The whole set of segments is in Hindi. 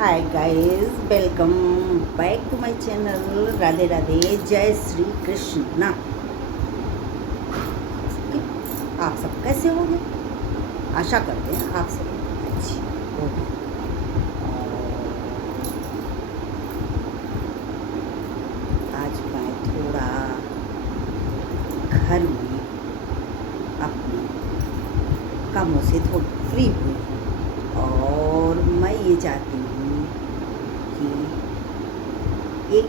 Hi guys, welcome back to my channel. Radhe Radhe, जय श्री कृष्ण। आप सब कैसे होंगे? आशा करते हैं आप सब अच्छी होगी। आज मैं थोड़ा घर में अपने कामों से थोड़ी फ्री हुई और मैं ये चाहती हूँ कि एक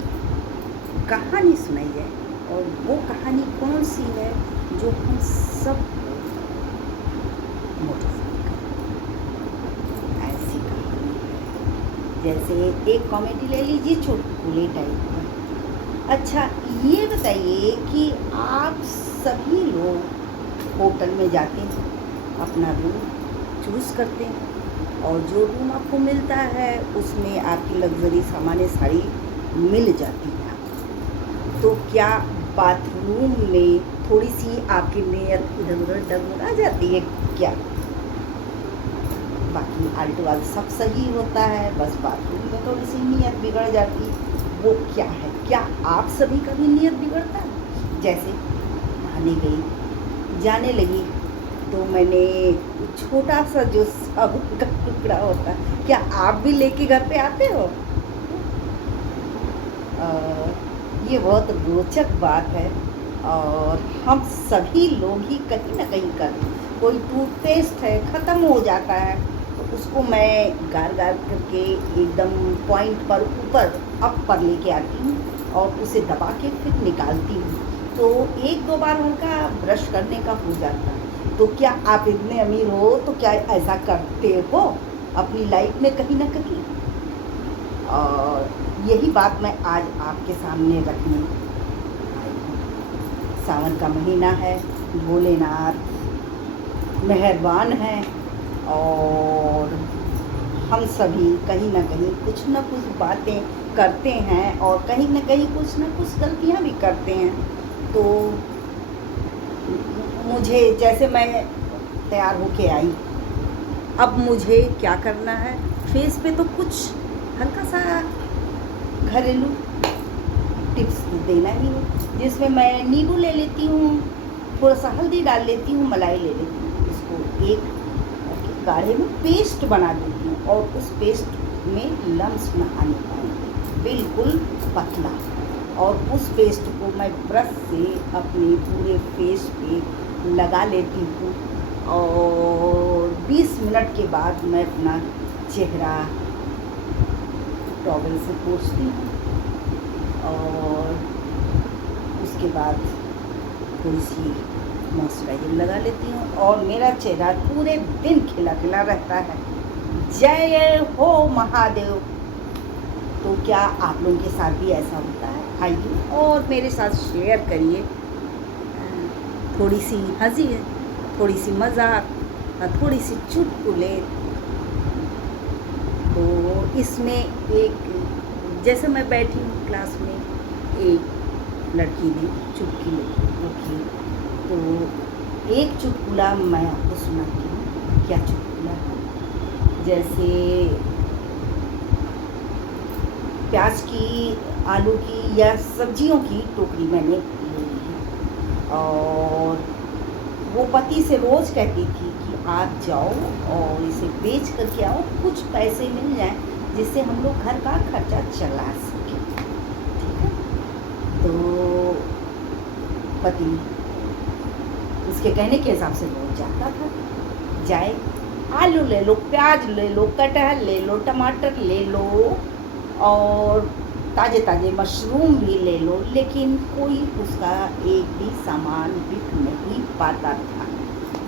कहानी सुनाई जाए। और वो कहानी कौन सी है जो हम सब मोटिवेट करे? ऐसी कहानी है जैसे एक कॉमेडी ले लीजिए, चुटकुले टाइप का। अच्छा, ये बताइए कि आप सभी लोग होटल में जाते हैं, अपना रूम चूज़ करते हैं और जो रूम आपको मिलता है उसमें आपकी लग्जरी सामान्य सारी मिल जाती है। तो क्या बाथरूम में थोड़ी सी आपकी नीयत इधर उधर डगमगा जाती है क्या? बाकी आल्टो वाल सब सही होता है, बस बाथरूम में थोड़ी सी नीयत बिगड़ जाती है। वो क्या है? क्या आप सभी का भी नीयत बिगड़ता है? जैसे नहाने गई, जाने लगी तो मैंने छोटा सा जो साबुन का टुकड़ा होता है, क्या आप भी लेके घर पे आते हो? ये बहुत रोचक बात है और हम सभी लोग ही कहीं ना कहीं करते। कोई टूथपेस्ट है, ख़त्म हो जाता है तो उसको मैं गार गार करके एकदम पॉइंट पर ऊपर अप पर लेके आती हूँ और उसे दबा के फिर निकालती हूँ। तो एक दो बार उनका ब्रश करने का हो जाता है। तो क्या आप इतने अमीर हो तो क्या ऐसा करते हो अपनी लाइफ में कहीं ना कहीं? और यही बात मैं आज आपके सामने रखने आई हूँ। सावन का महीना है, भोलेनाथ मेहरबान हैं और हम सभी कहीं ना कहीं कुछ ना कुछ बातें करते हैं और कहीं ना कहीं कुछ ना कुछ गलतियाँ भी करते हैं। तो मुझे, जैसे मैं तैयार होके आई, अब मुझे क्या करना है? फेस पे तो कुछ हल्का सा घरेलू टिप्स देना ही है, जिसमें मैं नींबू ले लेती हूँ, थोड़ा सा हल्दी डाल लेती हूँ, मलाई ले लेती हूँ, इसको एक गाढ़े में पेस्ट बना देती हूँ और उस पेस्ट में लम्स न आने पाएंगे, बिल्कुल पतला। और उस पेस्ट को मैं ब्रश से अपने पूरे फेस पे लगा लेती हूँ और 20 मिनट के बाद मैं अपना चेहरा टॉवल से पोंछती हूँ और उसके बाद थोड़ी सी मॉइस्चराइजर लगा लेती हूँ और मेरा चेहरा पूरे दिन खिला खिला रहता है। जय हो महादेव। तो क्या आप लोगों के साथ भी ऐसा होता है? आइए और मेरे साथ शेयर करिए। थोड़ी सी हंसी, थोड़ी सी मजाक, थोड़ी सी चुटकुले। तो इसमें एक, जैसे मैं बैठी हूँ क्लास में, एक लड़की ने चुटकी रखी, तो एक चुटकुला मैं आपको सुनाती हूँ। क्या चुटकुला है? जैसे प्याज की, आलू की या सब्जियों की टोकरी मैंने ले ली है और वो पति से रोज़ कहती थी कि आप जाओ और इसे बेच करके आओ, कुछ पैसे मिल जाएं जिससे हम लोग घर का खर्चा चला सकें। ठीक है? तो पति उसके कहने के हिसाब से रोज जाता था। जाए, आलू ले लो, प्याज ले लो, कटहल ले लो, टमाटर ले लो और ताज़े ताज़े मशरूम भी ले लो, लेकिन कोई उसका एक भी सामान बिक नहीं पाता था।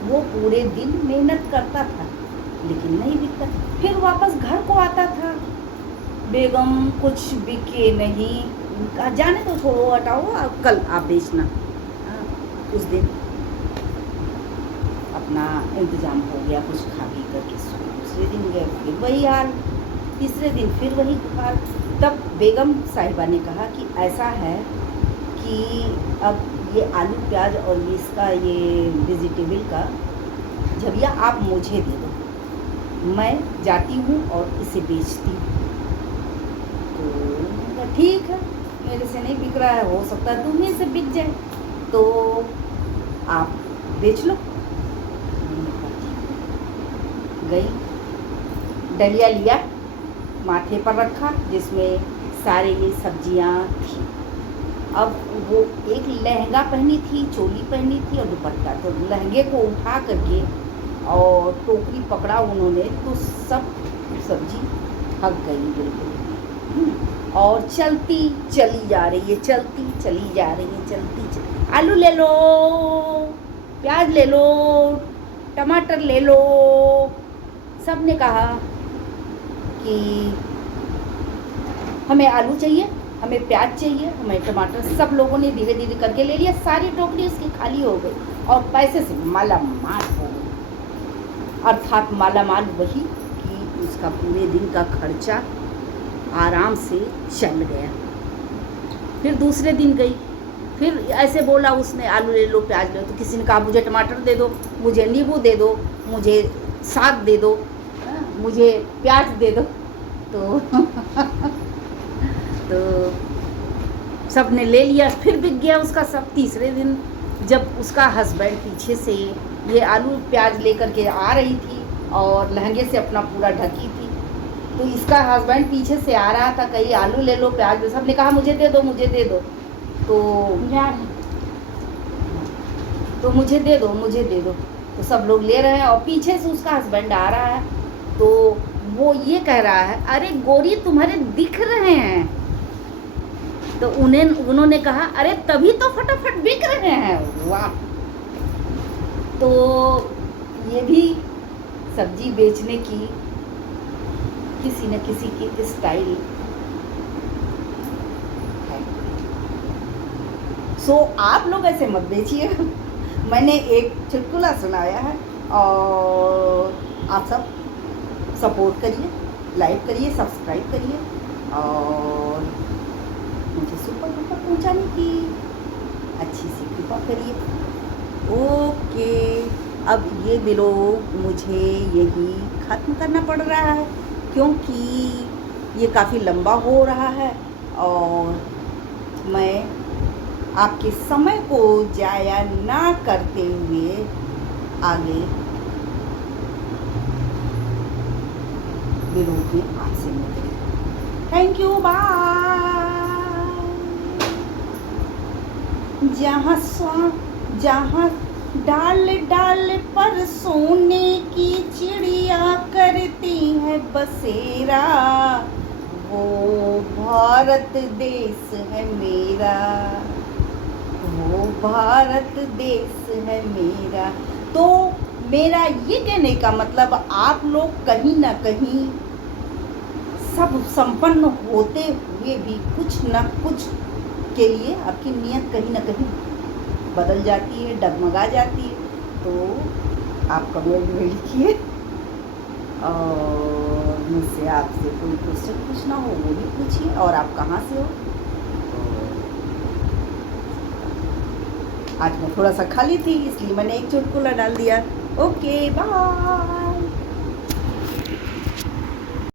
वो पूरे दिन मेहनत करता था लेकिन नहीं बिकता। फिर वापस घर को आता था, बेगम कुछ बिके नहीं, जाने तो छोड़ो, हटाओ, कल आप बेचना। उस दिन अपना इंतज़ाम हो गया, कुछ खा पी करके दूसरे दिन गए, फिर वही हाल, तीसरे दिन फिर वही हाल। तब बेगम साहिबा ने कहा कि ऐसा है कि अब ये आलू प्याज और इसका ये वेजिटेबल का झबिया आप मुझे दे दो, मैं जाती हूँ और इसे बेचती हूँ। मैंने कहा ठीक है, मेरे से नहीं बिक रहा है, हो सकता है तुम्हीं से बिक जाए, तो आप बेच लो। मैंने कहा ठीक है। गई, डलिया लिया, माथे पर रखा, जिसमें सारे ये सब्जियां थी। अब वो एक लहंगा पहनी थी, चोली पहनी थी और दुपट्टा, तो लहंगे को उठा करके और टोकरी पकड़ा उन्होंने, तो सब सब्जी हक गई बिल्कुल। और चलती चली जा रही है, चलती चली जा रही है, चलती आलू ले लो, प्याज ले लो, टमाटर ले लो। सब ने कहा कि हमें आलू चाहिए, हमें प्याज चाहिए, हमें टमाटर। सब लोगों ने धीरे धीरे करके ले लिया, सारी टोकरी उसकी खाली हो गई और पैसे से मालामाल हो गई। अर्थात मालामाल वही कि उसका पूरे दिन का खर्चा आराम से चल गया। फिर दूसरे दिन गई, फिर ऐसे बोला उसने, आलू ले लो, प्याज ले लो, तो किसी ने कहा मुझे टमाटर दे दो, मुझे नींबू दे दो, मुझे साग दे दो, मुझे प्याज दे दो। तो तो सब ने ले लिया, फिर बिक गया उसका सब। तीसरे दिन जब उसका हस्बैंड पीछे से ये आलू प्याज लेकर के आ रही थी और लहंगे से अपना पूरा ढकी थी, तो इसका हस्बैंड पीछे से आ रहा था, कहीं आलू ले लो, प्याज ले। सब ने कहा मुझे दे दो, मुझे दे दो, तो मुझे दे दो, मुझे दे दो। तो सब लोग ले रहे हैं और पीछे से उसका हस्बैंड आ रहा है, तो वो ये कह रहा है, अरे गोरी तुम्हारे दिख रहे हैं। तो उन्होंने कहा, अरे तभी तो फटाफट बिक रहे हैं। वाह! तो ये भी सब्जी बेचने की किसी न किसी की स्टाइल है। सो आप लोग ऐसे मत बेचिए। मैंने एक चुटकुला सुनाया है और आप सब सपोर्ट करिए, लाइक करिए, सब्सक्राइब करिए और मुझे सुपर ऊपर पहुँचाने की अच्छी सी कृपा करिए। ओके, अब ये व्लॉग मुझे यही ख़त्म करना पड़ रहा है क्योंकि ये काफ़ी लंबा हो रहा है और मैं आपके समय को ज़ाया ना करते हुए आगे व्लॉग में आपसे मिलते। Thank you, bye. जहाँ डाल डाल पर सोने की चिड़िया करती है बसेरा, वो भारत देश है मेरा, वो भारत देश है मेरा। तो मेरा ये कहने का मतलब, आप लोग कहीं ना कहीं सब संपन्न होते हुए भी कुछ न कुछ के लिए आपकी नीयत कहीं ना कहीं बदल जाती है, डगमगा जाती है। तो आप कमेंट में लिखिए और मुझसे आपसे कोई क्वेश्चन पूछना हो वो भी पूछिए, और आप कहाँ से हो। आज मैं थोड़ा सा खाली थी इसलिए मैंने एक चुटकुला डाल दिया। Okay, bye.